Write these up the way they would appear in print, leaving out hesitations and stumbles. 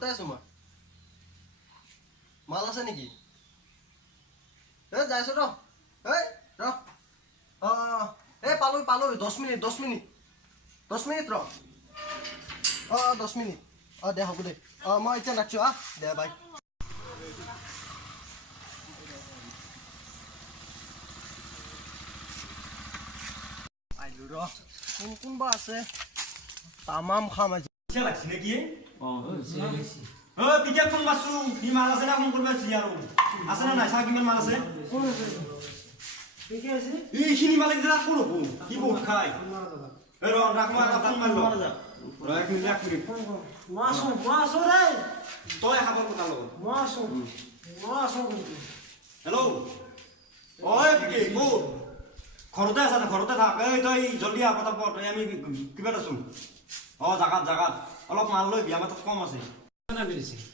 ঘৰতে আছো মই মাল আছে নেকি যাইছো ৰ পালো 10 মিনিট ৰ 10 মিনিট দে হ'ব দে মই এতিয়া ৰাখছো দে বাই আইলো ৰ কোনবা আছে তামাম খাম আজি লাগছে নাকি পিঠা ফোন মাছো কি মাল আছে না ফোন করবা আৰু আছে না নাই চা কিমান মাল আছে কোন আছে পিঠা আছে এইখিনি মাল দিলা কোন হবো কি বহুত খাই ৰ ৰাখমা ফোন মাৰ ল এক মিনিট মাছ ৰে তই খাবৰ কথা লগ মাছ হেল্ল' ওই পিকে কো ঘৰতে আছা ঘৰতে থাক এই তই জলদি আহ পটাপট আমি কিবা আছো জাগাত অলপ মাল লৈ বিয়া মাতত কম আছে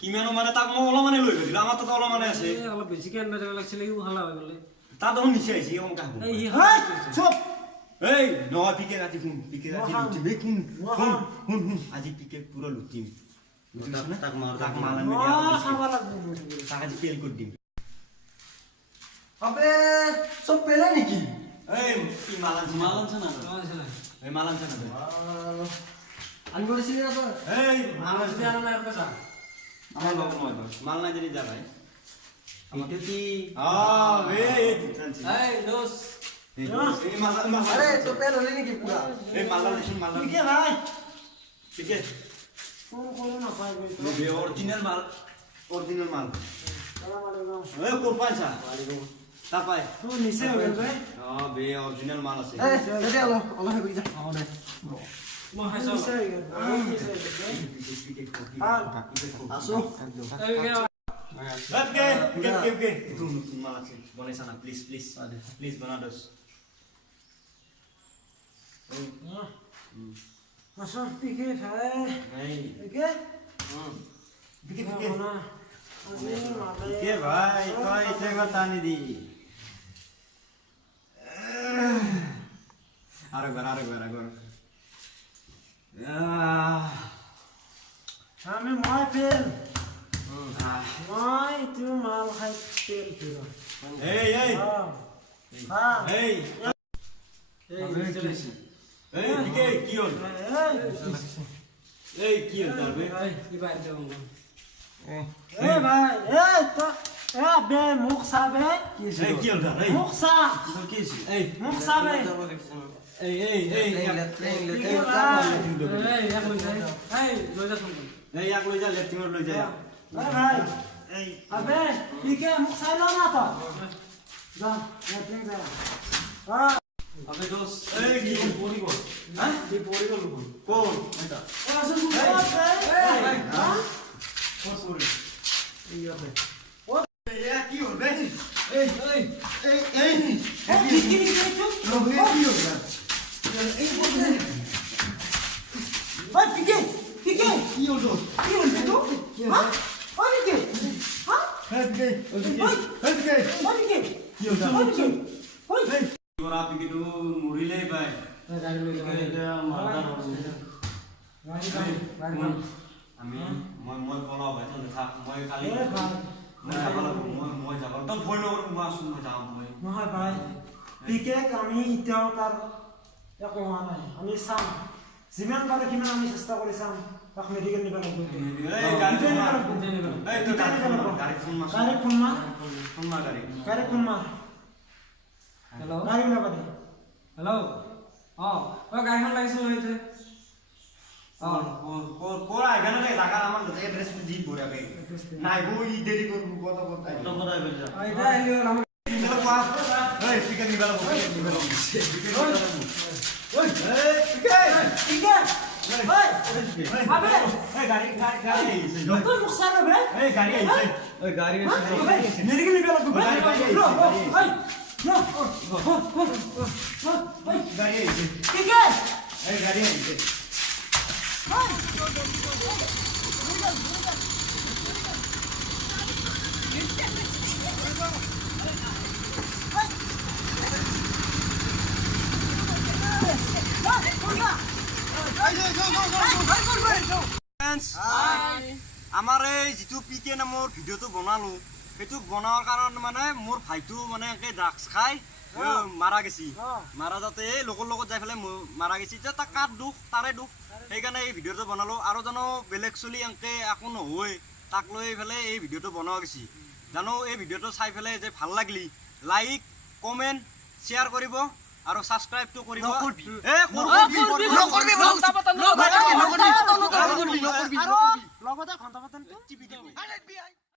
কিমানো মানে তাক মই অলপমানে লৈ গৈছিলো আমাৰ তাত অলপমানে আছে অলপ বেছিকে আনবা যাব লাগিছিল ইও হালা হৈ গলে তাত দেখোন নিচে আহিছে কম কাহ চুপ এই নহয় পিকে ৰাতি শুন শুন আজি পিকে পুৰা লুটিম তাক মাল আনি খাবা লাগব তাক আজি পেল কৰি দিম আবে সব পেলাই নেকি এই কি মাল আনছ না এই মাল আনছ না আনব দিছিলি না তই এই মাল আনছ জানা না পয়সা আমার লগ নয় মাল নাই যদি যা ভাই এইটো কি এই দোস আরে তো পেল হলি নেকি পুরা এই মাল দিছুন মাল পিকে ভাই পিকে কোন কোন না পাই গই এই অরিজিনাল মাল সালাম আলাইকুম এই কোন পাঁচা তা পাই তো নিচে হৈ গল ভাই বে অরিজিনাল মাল আছে দে অলপ হৈ যা দে মই হাসা নিচে হৈ গল আসো Okay. Itu malah sih. Boleh sana, please bana dos. Masa pique ভাই pique Pique. না Pique ভাই, কই ইতে কথা নি দি। আরেকবার। আমি মই ফেল মই তু মাল খাই ফেল পুরো এই হ্যাঁ এই পিকে কি হল এই কি হল তার বে এই ভাই তো বে মুখ সাবে এই কি হল তার এই মুখ সা কি হইছে এই মুখ সাবে এই এক লই যা লেফটিংর লই যা ভাই আবে পিকে মুখ সাইলো না তো যা লেফটিং যা আবে দোস এই কি পড়ি গো হ্যাঁ কি পড়ি গো কোন এটা আসুন কোন পড়ি এই আবে কি হল বে এই কি লোকে কি হল এই পড়ি ওই পিকে কি হল দোস কি হল তো হ্যাঁ ওই পিকে হ্যাঁ পিকে কি হল ওই ওরা পিকে তো মরিলে ভাই গাড়ি লই আমি মই বলা ভাই তো থাক মই খালি মই যাব তো ভয় নকৰো মই আছো মই যাম মই নহয় ভাই পিকে আমি এতিয়াও তাৰ একো হোৱা নাই আমি চাম যিমান পাৰে কিমান আমি চেষ্টা কৰি চাম তাক মেডিকেল নিব লাগিব এই গাড়ী ফোন মাৰ এই গাড়ী ফোন মাৰ হেল্ল' গাড়ী ওলাবা দে হেল্ল' গাড়ীখন লাগিছিল হৈছে কোরা এখানে জায়গা আমার জায়গা ড্রেস জি পরে আগে নাই বই দেরি করব কত কথা এটা আইলো আমার চলো পাস এই চিকেন নিবালা ওই পিকে ওই আবে এই গাড়ি আইছে তো নুকসান হবে এই গাড়ি আইছে ওই গাড়ি আইছে মেডিকেল নিবালা তো গাড়ি আইছে ওই গাড়ি আইছে পিকে এই গাড়ি আইছে Friends, hi. আমাৰ এই যিটো পিকে নামৰ ভিডিঅ'টো বনালো সেইটো বনোৱাৰ কাৰণে মানে মোৰ ভাইটো মানে একে ড্ৰাগছ খাই মাৰা গেছি মাৰা যাতে এই লগৰ লগত যাই পেলাই মাৰা গেছি যে তাক কাৰ দুখ তাৰে দুখ সেইকাৰণে এই ভিডিঅ'টো বনালো আৰু জানো বেলেগ চলি এনেকে একো নহয় তাক লৈ পেলাই এই ভিডিঅ'টো বনোৱা গেছি জানো এই ভিডিঅ'টো চাই পেলাই যে ভাল লাগলি লাইক কমেণ্ট শ্বেয়াৰ কৰিব আৰু ছাবস্ক্ৰাইবটো কৰিব লগতে ঘণ্টা পাতনটো টিপি দিব